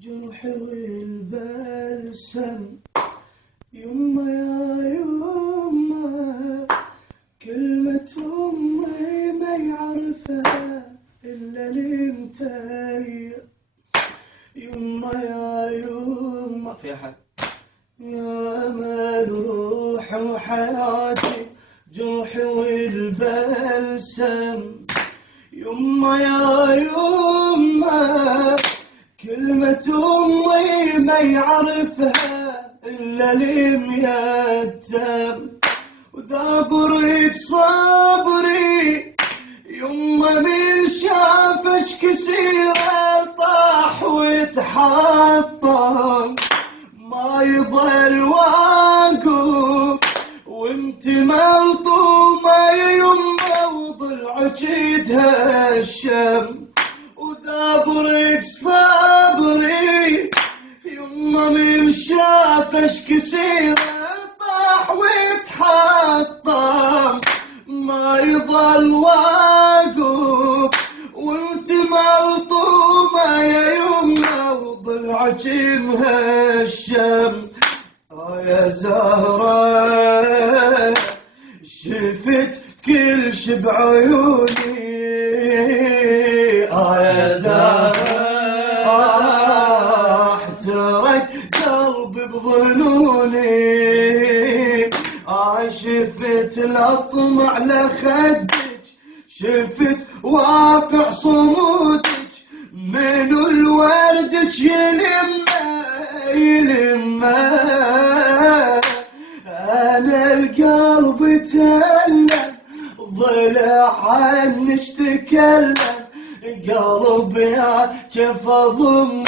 جرحي والبلسم. يما يا يما كلمة أمي ما يعرفها إلا انتي. يما يا يما في أحد يا أمل روحي وحياتي، جرحي والبلسم. يما يا يما كلمة أمي ما يعرفها إلا الميتم، وذا بريد صبري يما من شافك كسيرة طاح ويتحطم، ما يظل واقف وانت ملطومة يا يما وضلعك يتهشم، وذا بريد صبري يما من شافش كسيرة طاح ويتحطم، ما يظل واقف وانت ملطومة يا يما وضلعك مهشم. يا زهرة شفت كل شي بعيوني، يا زهرة احترق قلبي بظنوني، شفت الأطمع على خدك، شفت واقع صمودك، منو الوردك يلمه أنا القلب تألم، ضلع عنك تكلم، قلبي كيف أضمه